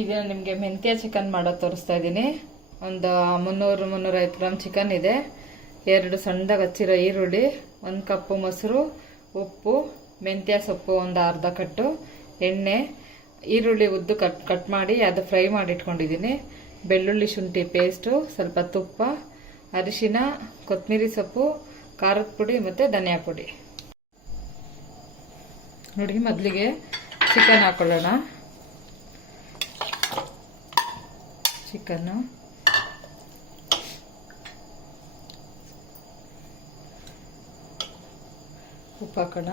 ಇದನ್ನ ನಿಮಗೆ ಮೆಂತ್ಯ ಚಿಕನ್ ಮಾಡೋದು ತೋರಿಸ್ತಾ ಇದ್ದೀನಿ. ಒಂದು 300-350 ಗ್ರಾಮ್ ಚಿಕನ್ ಇದೆ. 2 ಸಣ್ಣದಾಗಿ ಹಚ್ಚಿರೋ ಈರುಳ್ಳಿ, 1 ಕಪ್ಪು ಮೊಸರು, ಉಪ್ಪು, ಮೆಂತ್ಯ ಸೊಪ್ಪು ಒಂದು ಅರ್ಧ ಕಟ್ಟು, ಎಣ್ಣೆ, ಈರುಳ್ಳಿ ಉದ್ದು ಕಟ್ ಮಾಡಿ ಅದು ಫ್ರೈ ಮಾಡಿ ಇಟ್ಕೊಂಡಿದ್ದೀನಿ, ಬೆಳ್ಳುಳ್ಳಿ ಶುಂಠಿ ಪೇಸ್ಟು, ಸ್ವಲ್ಪ ತುಪ್ಪ, ಅರಿಶಿನ, ಕೊತ್ತಂಬರಿ ಸೊಪ್ಪು, ಖಾರದ ಪುಡಿ ಮತ್ತು ಧನಿಯಾ ಪುಡಿ. ನೋಡಿ, ಮೊದಲಿಗೆ ಚಿಕನ್ ಹಾಕೊಳ್ಳೋಣ. ಚಿಕನ್ನು ಉಪ್ಪು ಹಾಕೋಣ.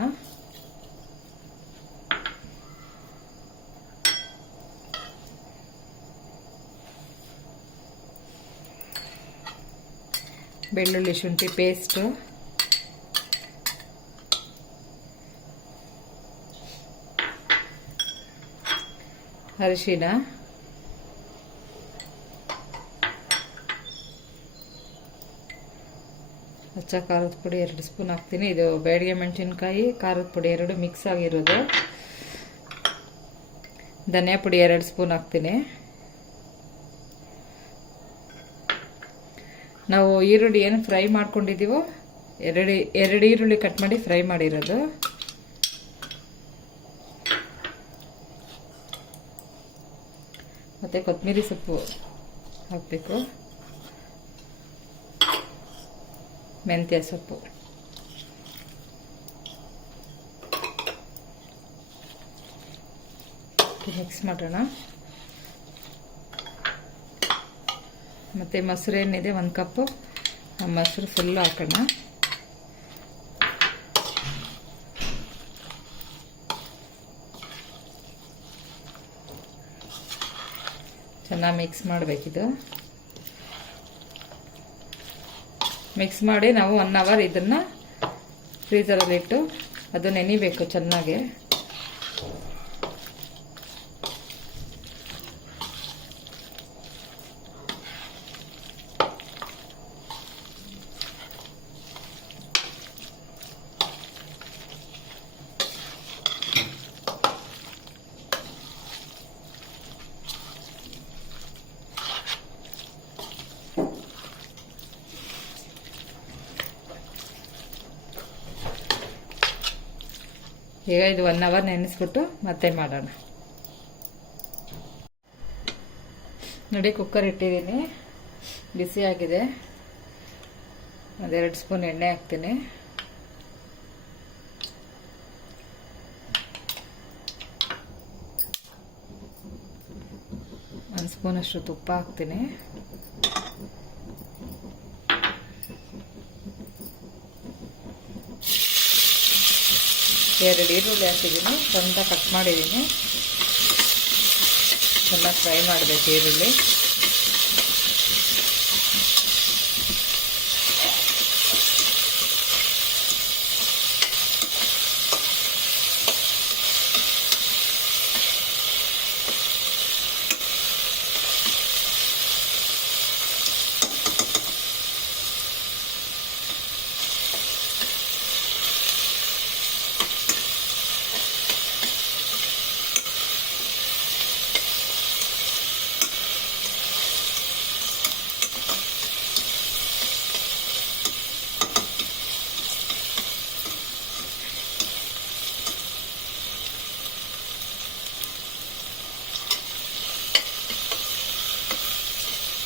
ಬೆಳ್ಳುಳ್ಳಿ ಶುಂಠಿ ಪೇಸ್ಟು, ಅರಿಶಿನ, ಹಚ್ಚ ಖಾರದ ಪುಡಿ 2 ಸ್ಪೂನ್ ಹಾಕ್ತೀನಿ. ಇದು ಬ್ಯಾಡಗೆ ಮೆಣಸಿನ್ಕಾಯಿ, ಖಾರದ ಪುಡಿ 2 ಮಿಕ್ಸ್ ಆಗಿರೋದು. ಧನಿಯಾ ಪುಡಿ 2 ಸ್ಪೂನ್ ಹಾಕ್ತೀನಿ. ನಾವು ಈರುಳ್ಳಿ ಏನು ಫ್ರೈ ಮಾಡ್ಕೊಂಡಿದ್ದೀವೋ ಎರಡು ಈರುಳ್ಳಿ ಕಟ್ ಮಾಡಿ ಫ್ರೈ ಮಾಡಿರೋದು. ಮತ್ತು ಕೊತ್ತಂಬರಿ ಸೊಪ್ಪು ಹಾಕಬೇಕು, ಮೆಂತ್ಯ ಸೊಪ್ಪು, ಮಿಕ್ಸ್ ಮಾಡೋಣ. ಮತ್ತು ಮೊಸರು ಏನಿದೆ 1 ಕಪ್ಪು, ಆ ಮೊಸರು ಫುಲ್ಲು ಹಾಕೋಣ. ಚೆನ್ನಾಗಿ ಮಿಕ್ಸ್ ಮಾಡಬೇಕಿದು. ಮಿಕ್ಸ್ ಮಾಡಿ ನಾವು 1 ಅವರ್ ಇದನ್ನು ಫ್ರೀಜರಲ್ಲಿಟ್ಟು ಅದು ನೆನಿಬೇಕು ಚೆನ್ನಾಗಿ. ಈಗ ಇದು 1 ಅವರ್ ನೆನೆಸ್ಬಿಟ್ಟು ಮತ್ತೆ ಮಾಡೋಣ. ನೋಡಿ, ಕುಕ್ಕರ್ ಇಟ್ಟಿದ್ದೀನಿ, ಬಿಸಿ ಆಗಿದೆ. 2 ಸ್ಪೂನ್ ಎಣ್ಣೆ ಹಾಕ್ತೀನಿ. ಒಂದು ಸ್ಪೂನಷ್ಟು ತುಪ್ಪ ಹಾಕ್ತೀನಿ. ಎರಡು ಈರುಳ್ಳಿ ಹಾಕಿದ್ದೀನಿ, ಸ್ವಂತ ಕಟ್ ಮಾಡಿದ್ದೀನಿ. ಚೆನ್ನಾಗಿ ಫ್ರೈ ಮಾಡಬೇಕು ಈರುಳ್ಳಿ.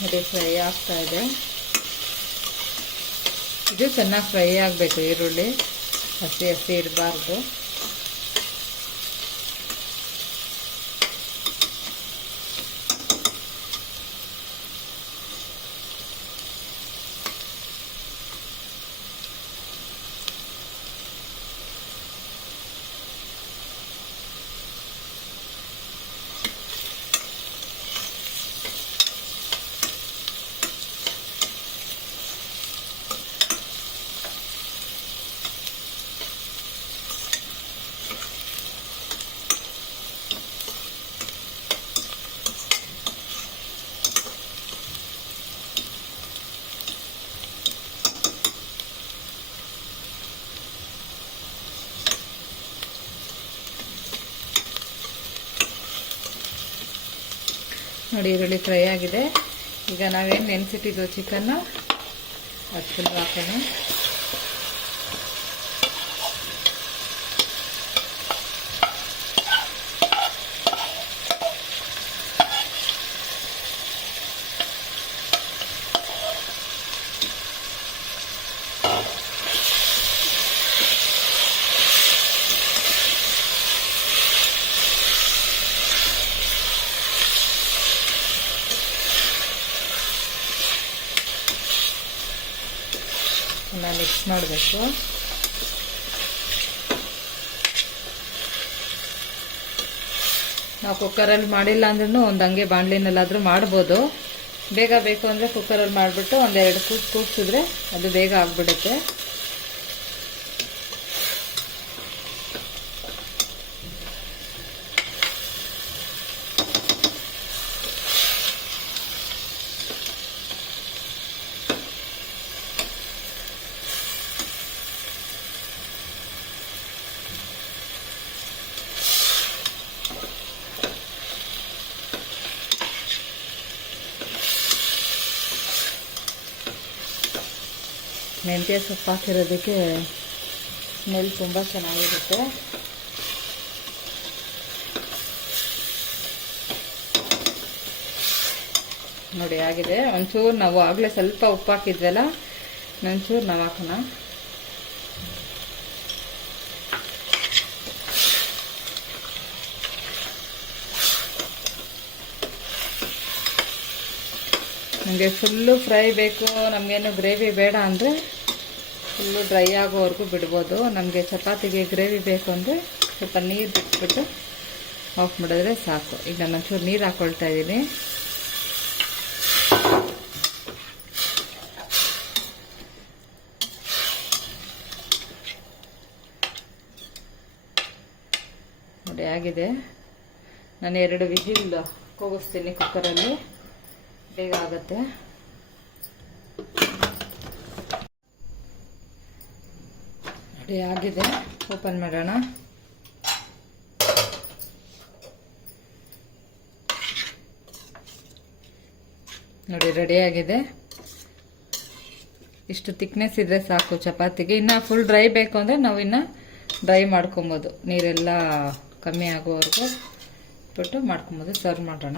ಅದೇ ಫ್ರೈ ಆಗ್ತಾ ಇದೆ. ಇದು ಚೆನ್ನಾಗಿ ಫ್ರೈ ಆಗಬೇಕು, ಈರುಳ್ಳಿ ಹಸಿ ಇರಬಾರ್ದು. ನೋಡಿ ಈರುಳ್ಳಿ ಫ್ರೈ ಆಗಿದೆ. ಈಗ ನಾವೇನು ನೆನೆಸಿಟ್ಟಿದ್ವು ಚಿಕನ್ನ ಅದು ಫುಲ್ ಹಾಕೋಣ. ಮಿಕ್ಸ್ ಮಾಡಬೇಕು. ನಾವು ಕುಕ್ಕರಲ್ಲಿ ಮಾಡಿಲ್ಲ ಅಂದ್ರೂ ಒಂದು ಹಂಗೆ ಬಾಣಲಿನಲ್ಲಾದರೂ ಮಾಡ್ಬೋದು. ಬೇಗ ಬೇಕು ಅಂದರೆ ಕುಕ್ಕರಲ್ಲಿ ಮಾಡಿಬಿಟ್ಟು ಒಂದೆರಡು ಕೂಗ್ಸಿದ್ರೆ ಅದು ಬೇಗ ಆಗಿಬಿಡುತ್ತೆ. ಮೆಂತ್ಯ ಸೊಪ್ಪು ಹಾಕಿರೋದಕ್ಕೆ ಸ್ಮೆಲ್ ತುಂಬ ಚೆನ್ನಾಗಿರುತ್ತೆ. ನೋಡಿ ಆಗಿದೆ. ಒಂಚೂರು ನಾವು ಆಗಲೇ ಸ್ವಲ್ಪ ಉಪ್ಪು ಹಾಕಿದ್ವಲ್ಲ, ಒಂಚೂರು ನಾವು ಹಾಕೋಣ. ನಮಗೆ ಫುಲ್ಲು ಫ್ರೈ ಬೇಕು, ನಮಗೇನು ಗ್ರೇವಿ ಬೇಡ ಅಂದರೆ ಫುಲ್ಲು ಡ್ರೈ ಆಗೋವರೆಗೂ ಬಿಡ್ಬೋದು. ನಮಗೆ ಚಪಾತಿಗೆ ಗ್ರೇವಿ ಬೇಕು ಅಂದರೆ ಸ್ವಲ್ಪ ನೀರು ಬಿಟ್ಬಿಟ್ಟು ಆಫ್ ಮಾಡಿದ್ರೆ ಸಾಕು. ಈಗ ನಾನು ಒಂಚೂರು ನೀರು ಹಾಕ್ಕೊಳ್ತಾ ಇದ್ದೀನಿ. ನೋಡಿ ಆಗಿದೆ. ನಾನು 2 ವಿಜಿಲ್ ಕೂಗಿಸ್ತೀನಿ ಕುಕ್ಕರಲ್ಲಿ, ಬೇಗ ಆಗುತ್ತೆ. ನೋಡಿ ಆಗಿದೆ. ಓಪನ್ ಮಾಡೋಣ. ನೋಡಿ ರೆಡಿ ಆಗಿದೆ. ಇಷ್ಟು ಥಿಕ್ನೆಸ್ ಇದ್ರೆ ಸಾಕು ಚಪಾತಿಗೆ. ಇನ್ನು ಫುಲ್ ಡ್ರೈ ಬೇಕು ಅಂದರೆ ನಾವು ಇನ್ನು ಡ್ರೈ ಮಾಡ್ಕೊಬೋದು. ನೀರೆಲ್ಲ ಕಮ್ಮಿ ಆಗೋವರೆಗೂ ಬಿಟ್ಟು ಮಾಡ್ಕೊಬೋದು. ಸರ್ವ್ ಮಾಡೋಣ.